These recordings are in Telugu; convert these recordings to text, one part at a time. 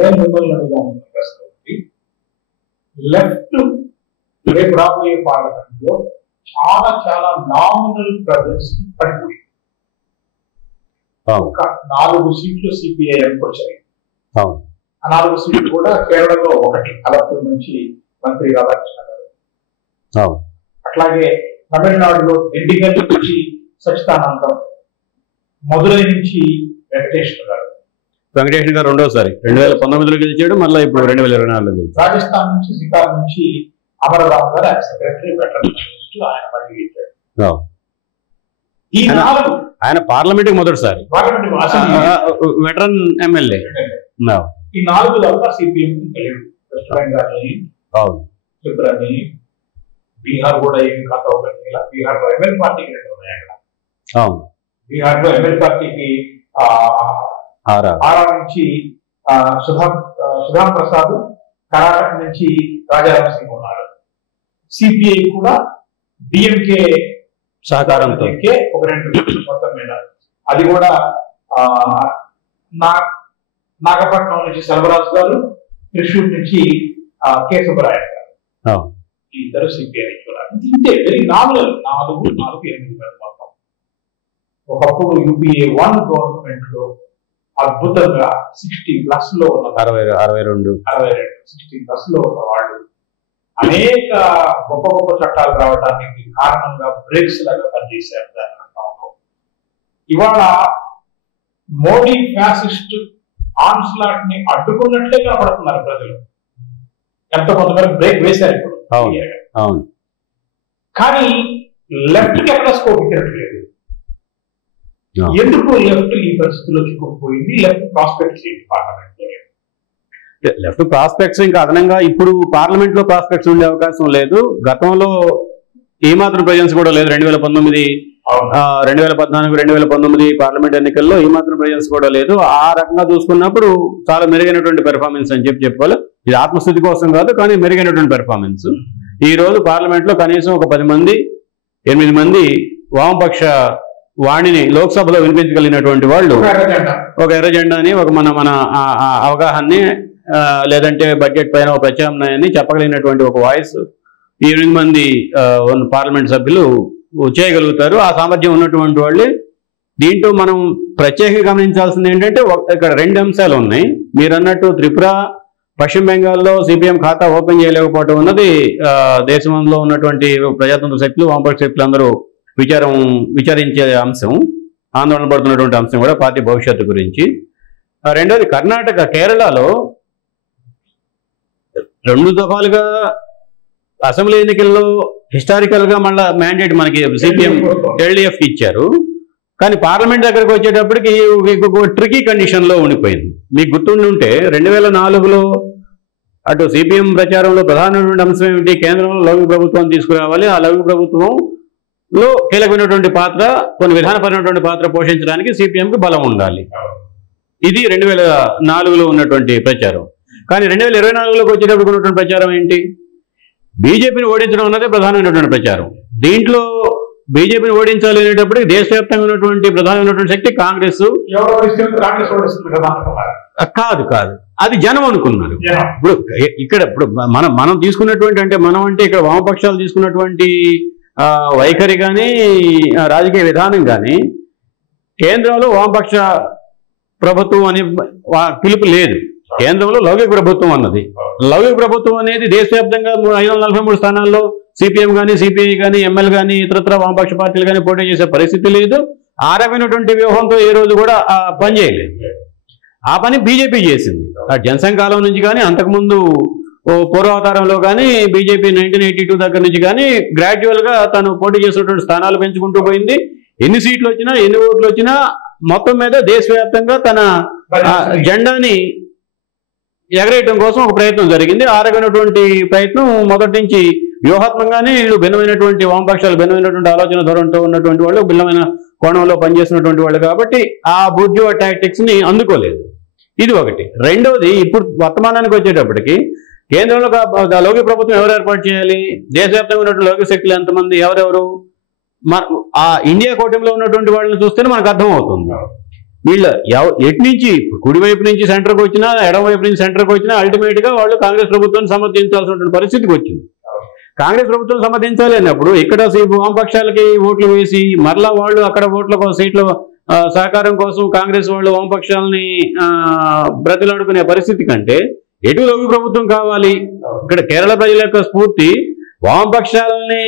నేను మిమ్మల్ని అడుగుదాం ప్రశ్న ఒకటి. లెఫ్ట్ రేపు రాబోయే పార్లమెంట్ లో చాలా చాలా నామినల్ ప్రజెన్స్ పడిపోయింది. ఒక 4 సీట్లు సిపిఐఎంకి వచ్చాయి. ఆ 4 సీట్లు కూడా కేరళలో ఒకటి, అలపూర్ నుంచి మంత్రి రాధాకృష్ణ గారు. అట్లాగే తమిళనాడులో దిండిగల్ నుంచి సచిదానందం, మధురై నుంచి వెంకటేశ్వర గారు. వెంకటేశ్వర గారు రెండోసారి 2019లో గెలిచాడు, మళ్ళీ ఇప్పుడు 2024లో గెలిచాడు. రాజస్థాన్ నుంచి సికార్ నుంచి అమరరావు గారు ఆయన సెక్రటరీ వెటరన్ ఆయన మళ్ళీ గెలిచాడు. ఈ 4 ఆయన పార్లమెంట్ మొదటిసారి వెటరన్ ఎమ్మెల్యే. ఈ 4 తప్ప సిపిఎం తెలియదు. వెస్ట్ బెంగాల్ త్రిపురని, బీహార్ కూడా ఏమి ఖాతా ఒకటి. బీహార్ లో ఎంఎల్ పార్టీకి 2 ఉన్నాయి అక్కడ. బీహార్ లో ఎంఎల్ పార్టీకి ఆరా నుంచి సుధాం ప్రసాద్, కర్ణాటక నుంచి రాజారాం సింగ్ ఉన్నారు. సిపిఐ కూడా డిఎంకే సహకారంతో ఒక 2 మొత్తం మీద. అది కూడా నాగపట్నం నుంచి సెల్వరాజు గారు, త్రిశూర్ నుంచి కె సుబ్బరాయన్ గారు, ఈ ఇద్దరు సిపిఐ కూడా. ఇంతే వెరీ నామినల్ 4, 8 మొత్తం. ఒకప్పుడు యూపీఏ 1 గవర్నమెంట్ లో అద్భుతంగా 60+ లో ఉన్న 62 60+ లో ఉన్న వాళ్ళు అనేక గొప్ప గొప్ప చట్టాలు రావడానికి కారణంగా బ్రేక్స్ లాగా పనిచేశారు. ఇవాళ మోడీ ఫ్యాసిస్ట్ ఆన్స్లాట్ ని అడ్డుకున్నట్లే కనపడుతున్నారు ప్రజలు. ఎంత కొంతవరకు బ్రేక్ వేశారు ఇప్పుడు. కానీ లెఫ్ట్ కి ఎక్కడ స్కోప్ ఇవ్వట్లేదు. ఎందుకు లెఫ్ట్ ఈ పరిస్థితిలో చిక్కుకుపోయింది? లెఫ్ట్ ప్రాస్పెక్ట్స్ ఏంటి పార్లమెంట్ లో? లెఫ్ట్ ప్రాస్పెక్ట్స్ ఇంకా అదనంగా ఇప్పుడు పార్లమెంట్ లో ప్రాస్పెక్ట్స్ ఉండే అవకాశం లేదు. గతంలో ఏమాత్రం ప్రెజెన్స్ కూడా లేదు. 2019, 2014, 2019 పార్లమెంట్ ఎన్నికల్లో ఏమాత్రం ప్రెజెన్స్ కూడా లేదు. ఆ రకంగా చూసుకున్నప్పుడు చాలా మెరుగైనటువంటి పెర్ఫార్మెన్స్ అని చెప్పుకోవాలి. ఇది ఆత్మస్థుతి కోసం కాదు, కానీ మెరుగైనటువంటి పెర్ఫార్మెన్స్. ఈ రోజు పార్లమెంట్ లో కనీసం ఒక 8 మంది వామపక్ష వాణిని లోక్సభలో వినిపించగలిగినటువంటి వాళ్ళు, ఒక ఎర్ర జెండాని, ఒక మన అవగాహనని, లేదంటే బడ్జెట్ పైన ఒక ప్రత్యామ్నాయాన్ని చెప్పగలిగినటువంటి ఒక వాయిస్ ఈ 8 మంది పార్లమెంట్ సభ్యులు చేయగలుగుతారు. ఆ సామర్థ్యం ఉన్నటువంటి వాళ్ళే. దీంట్లో మనం ప్రత్యేకంగా గమనించాల్సింది ఏంటంటే ఇక్కడ 2 అంశాలు ఉన్నాయి. మీరు అన్నట్టు త్రిపుర, పశ్చిమ బెంగాల్లో సిపిఎం ఖాతా ఓపెన్ చేయలేకపోవడం ఉన్నది దేశంలో ఉన్నటువంటి ప్రజాతంత్ర శక్తులు, వామపక్ష శక్తులు అందరూ విచారించే అంశం, ఆందోళన పడుతున్నటువంటి అంశం కూడా పార్టీ భవిష్యత్తు గురించి. రెండోది కర్ణాటక, కేరళలో 2 దఫాలుగా అసెంబ్లీ ఎన్నికల్లో హిస్టారికల్ గా మళ్ళీ మ్యాండేట్ మనకి సిపిఎం ఎల్డిఎఫ్ కి ఇచ్చారు. కానీ పార్లమెంట్ దగ్గరకు వచ్చేటప్పటికి ట్రికీ కండిషన్ లో ఉండిపోయింది. మీకు గుర్తుండి ఉంటే 2004లో అటు సిపిఎం ప్రచారంలో ప్రధానమైనటువంటి అంశం ఏమిటి? కేంద్రంలో లౌకిక ప్రభుత్వం తీసుకురావాలి. ఆ లౌకిక ప్రభుత్వంలో కీలకమైనటువంటి పాత్ర, కొన్ని విధానపరమైనటువంటి పాత్ర పోషించడానికి సిపిఎంకి బలం ఉండాలి. ఇది 2004లో ఉన్నటువంటి ప్రచారం. కానీ 2024లోకి వచ్చేటప్పుడు ఉన్నటువంటి ప్రచారం ఏంటి? బీజేపీని ఓడించడం అన్నదే ప్రధానమైనటువంటి ప్రచారం. దీంట్లో బీజేపీని ఓడించాలి అనేటప్పటికి దేశవ్యాప్తంగా ఉన్నటువంటి ప్రధానమైనటువంటి శక్తి కాంగ్రెస్. కాదు, అది జనం అనుకున్నారు. ఇప్పుడు మనం తీసుకున్నటువంటి, అంటే మనం అంటే ఇక్కడ వామపక్షాలు తీసుకున్నటువంటి వైఖరి కానీ రాజకీయ విధానం కానీ కేంద్రంలో వామపక్ష ప్రభుత్వం అనే పిలుపు లేదు. కేంద్రంలో లౌకిక ప్రభుత్వం అన్నది. లౌకిక ప్రభుత్వం అనేది దేశవ్యాప్తంగా 543 స్థానాల్లో సిపిఎం కానీ, సిపిఐ కానీ, ఎంఎల్ కానీ, ఇతరత్ర వామపక్ష పార్టీలు కానీ పోటీ చేసే పరిస్థితి లేదు. ఆ రకమైనటువంటి వ్యూహంతో ఏ రోజు కూడా పని చేయలేదు. ఆ పని బీజేపీ చేసింది. ఆ జనసంఘ కాలం నుంచి కానీ, అంతకుముందు పూర్వావతారంలో కానీ, బీజేపీ 1982 దగ్గర నుంచి కానీ గ్రాడ్యువల్ గా తను పోటీ చేసినటువంటి స్థానాలు పెంచుకుంటూ పోయింది. ఎన్ని సీట్లు వచ్చినా, ఎన్ని ఓట్లు వచ్చినా మొత్తం మీద దేశవ్యాప్తంగా తన జెండాని ఎగరేయడం కోసం ఒక ప్రయత్నం జరిగింది. ఆ రకమైనటువంటి ప్రయత్నం మొదటి నుంచి వ్యూహాత్మకంగానే వీళ్ళు భిన్నమైనటువంటి వామపక్షాలు, భిన్నమైనటువంటి ఆలోచన ధోరణితో ఉన్నటువంటి వాళ్ళు, భిన్నమైన కోణంలో పనిచేసినటువంటి వాళ్ళు కాబట్టి ఆ బూర్జువా టాక్టిక్స్ ని అందుకోలేదు. ఇది ఒకటి. రెండోది, ఇప్పుడు వర్తమానానికి వచ్చేటప్పటికి కేంద్రంలో లౌకిక ప్రభుత్వం ఎవరు ఏర్పాటు చేయాలి? దేశవ్యాప్తంగా ఉన్నటువంటి లౌకిక శక్తులు ఎంతమంది, ఎవరెవరు? ఆ ఇండియా కూటమిలో ఉన్నటువంటి వాళ్ళని చూస్తేనే మనకు అర్థమవుతుంది. వీళ్ళ ఎటు నుంచి కుడివైపు నుంచి సెంటర్కి వచ్చినా ఎడమవైపు నుంచి సెంటర్కి వచ్చినా అల్టిమేట్ గా వాళ్ళు కాంగ్రెస్ ప్రభుత్వాన్ని సమర్థించాల్సినటువంటి పరిస్థితికి వచ్చింది. కాంగ్రెస్ ప్రభుత్వం సమర్థించాలి అన్నప్పుడు ఇక్కడ వామపక్షాలకి ఓట్లు వేసి మరలా వాళ్ళు అక్కడ ఓట్ల సీట్ల సహకారం కోసం కాంగ్రెస్ వాళ్ళు వామపక్షాలని బ్రతిలాడుకునే పరిస్థితి కంటే ఎటు లఘు ప్రభుత్వం కావాలి. ఇక్కడ కేరళ ప్రజల యొక్క స్ఫూర్తి వామపక్షాలని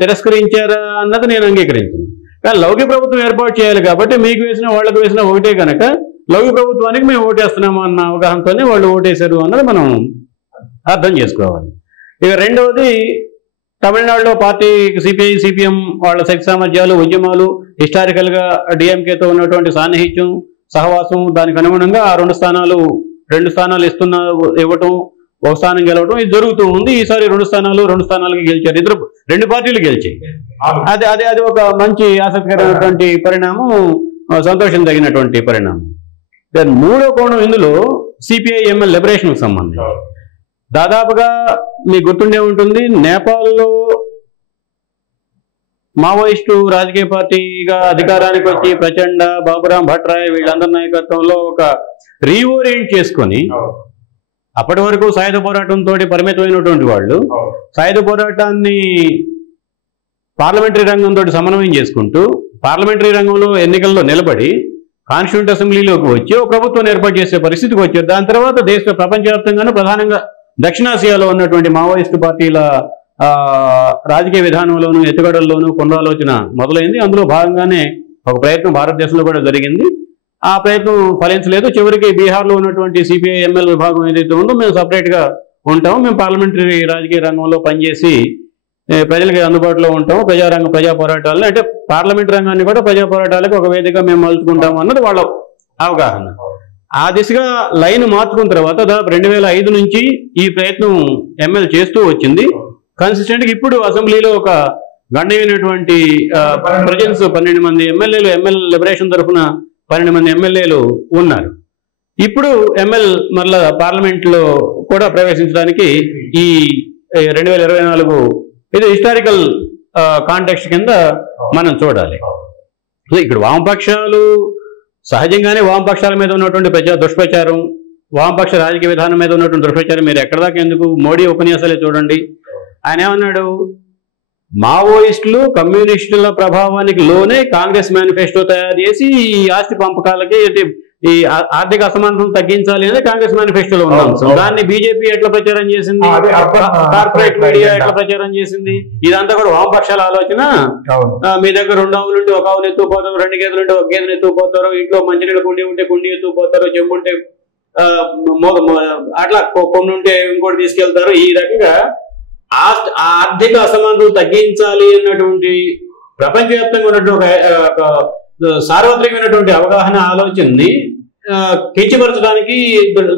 తిరస్కరించారా అన్నది నేను అంగీకరించను. కానీ లౌకిక ప్రభుత్వం ఏర్పాటు చేయాలి కాబట్టి మీకు వేసిన వాళ్ళకు వేసిన ఒకటే కనుక లౌకిక ప్రభుత్వానికి మేము ఓటేస్తున్నాము అన్న అవగాహనతోనే వాళ్ళు ఓటేశారు అన్నది మనం అర్థం చేసుకోవాలి. ఇక రెండవది, తమిళనాడులో పార్టీ సిపిఐ సిపిఎం వాళ్ళ శక్తి సామర్థ్యాలు ఉద్యమాలు హిస్టారికల్ గా డిఎంకేతో ఉన్నటువంటి సాన్నిహిత్యం సహవాసం దానికి అనుగుణంగా ఆ రెండు స్థానాలు ఇవ్వటం ఒక స్థానం గెలవటం ఇది జరుగుతూ ఉంది. ఈసారి రెండు స్థానాలకి గెలిచారు. రెండు పార్టీలు గెలిచాయి. అది ఒక మంచి ఆసక్తికరమైనటువంటి పరిణామం, సంతోషం తగినటువంటి పరిణామం. మూడో కోణం ఇందులో సిపిఐ ఎంఎల్ లిబరేషన్ కు సంబంధించి దాదాపుగా మీకు గుర్తుండే ఉంటుంది, నేపాల్లో మావోయిస్టు రాజకీయ పార్టీగా అధికారానికి వచ్చి ప్రచండ, బాబురాం భట్రాయ్ వీళ్ళందరి నాయకత్వంలో ఒక రీఓరియంట్ చేసుకొని అప్పటి వరకు సాయుధ పోరాటంతో పరిమితమైనటువంటి వాళ్ళు సాయుధ పోరాటాన్ని పార్లమెంటరీ రంగంతో సమన్వయం చేసుకుంటూ పార్లమెంటరీ రంగంలో ఎన్నికల్లో నిలబడి కాన్స్టిట్యూంట్ అసెంబ్లీలోకి వచ్చి ఒక ప్రభుత్వం ఏర్పాటు చేసే పరిస్థితికి వచ్చారు. దాని తర్వాత ప్రపంచవ్యాప్తంగానూ ప్రధానంగా దక్షిణాసియాలో ఉన్నటువంటి మావోయిస్టు పార్టీల రాజకీయ విధానంలోనూ ఎత్తుగడల్లోనూ పునరాలోచన మొదలైంది. అందులో భాగంగానే ఒక ప్రయత్నం భారతదేశంలో కూడా జరిగింది. ఆ ప్రయత్నం ఫలించలేదు. చివరికి బీహార్లో ఉన్నటువంటి సిపిఐ ఎంఎల్ విభాగం ఏదైతే ఉందో మేము సపరేట్గా ఉంటాము, మేము పార్లమెంటరీ రాజకీయ రంగంలో పనిచేసి ప్రజలకి అందుబాటులో ఉంటాము, ప్రజా పోరాటాలని అంటే పార్లమెంట్ రంగాన్ని కూడా ప్రజా పోరాటాలకు ఒక వేదిక మేము మలుచుకుంటాము అన్నది వాళ్ళ అవగాహన. ఆ దిశగా లైన్ మార్చుకున్న తర్వాత దాదాపు 2005 నుంచి ఈ ప్రయత్నం ఎంఎల్ చేస్తూ వచ్చింది. కన్సిస్టెంట్గా ఇప్పుడు అసెంబ్లీలో ఒక గణనీయమైనటువంటి ప్రజెన్స్ 12 మంది ఎమ్మెల్యేలు, ఎంఎల్ లిబరేషన్ తరఫున 12 మంది ఎమ్మెల్యేలు ఉన్నారు. ఇప్పుడు ఎంఎల్ మరలా పార్లమెంట్లో కూడా ప్రవేశించడానికి ఈ 2024 ఇది హిస్టారికల్ కాంటెక్స్ట్ కింద మనం చూడాలి. సో ఇక్కడ వామపక్షాలు సహజంగానే వామపక్షాల మీద ఉన్నటువంటి దుష్ప్రచారం, వామపక్ష రాజకీయ విధానం మీద ఉన్నటువంటి దుష్ప్రచారం మీరు ఎక్కడ దాకా ఎందుకు, మోడీ ఉపన్యాసాలే చూడండి. ఆయన ఏమన్నాడు, మావోయిస్టులు కమ్యూనిస్టుల ప్రభావానికి లోనే కాంగ్రెస్ మేనిఫెస్టో తయారు చేసి ఈ ఆస్తి పంపకాలకి ఈ ఆర్థిక అసమానతను తగ్గించాలి అనేది కాంగ్రెస్ మేనిఫెస్టోలో ఉన్నాం. దాన్ని బీజేపీ ఎట్లా ప్రచారం చేసింది, కార్పొరేట్ మీడియా ఎట్లా ప్రచారం చేసింది, ఇదంతా కూడా వామపక్షాల ఆలోచన. మీ దగ్గర 2 ఆవులు ఉంటే 1 ఆవును ఎత్తుకుపోతారు, 2 గేదెలు ఉంటే 1 గేదెను ఎత్తుకుపోతారు, ఇంట్లో మంచినీళ్ళ కుండీ ఉంటే కుండీ ఎత్తుకుపోతారు, చెంబు ఉంటే అట్లా కొన్ని ఉంటే ఇంకోటి తీసుకెళ్తారు. ఈ రకంగా ఆర్థిక అసమానతలు తగ్గించాలి అన్నటువంటి ప్రపంచవ్యాప్తంగా ఉన్నటువంటి ఒక సార్వత్రికమైనటువంటి అవగాహన ఆలోచనని కించపరచడానికి,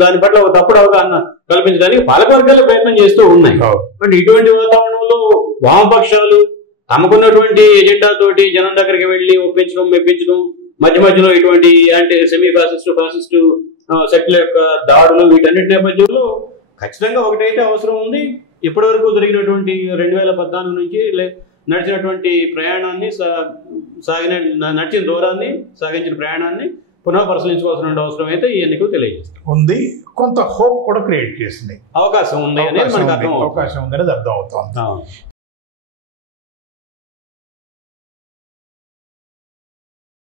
దాని పట్ల ఒక తప్పుడు అవగాహన కల్పించడానికి పాలకవర్గాలు ప్రయత్నం చేస్తూ ఉన్నాయి. బట్ ఇటువంటి వాతావరణంలో వామపక్షాలు తమకున్నటువంటి ఎజెండాతోటి జనం దగ్గరికి వెళ్ళి ఒప్పించడం, మెప్పించడం, మధ్యలో ఇటువంటి సెమీ ఫాసిస్టు శక్తుల యొక్క దాడులు వీటన్నిటి నేపథ్యంలో ఖచ్చితంగా ఒకటైతే అవసరం ఉంది. ఇప్పటి వరకు జరిగినటువంటి 2014 నుంచి నడిచినటువంటి ప్రయాణాన్ని నడిచిన దూరాన్ని సాగించిన ప్రయాణాన్ని పునః పరిశీలించుకోవాల్సిన అవసరం అయితే ఈ ఎన్నికలు తెలియజేస్తుంది. ఉంది, కొంత హోప్ కూడా క్రియేట్ చేసింది, అవకాశం ఉంది అనేది మనకు అర్థం అవకాశం ఉందనేది అర్థం అవుతుంది.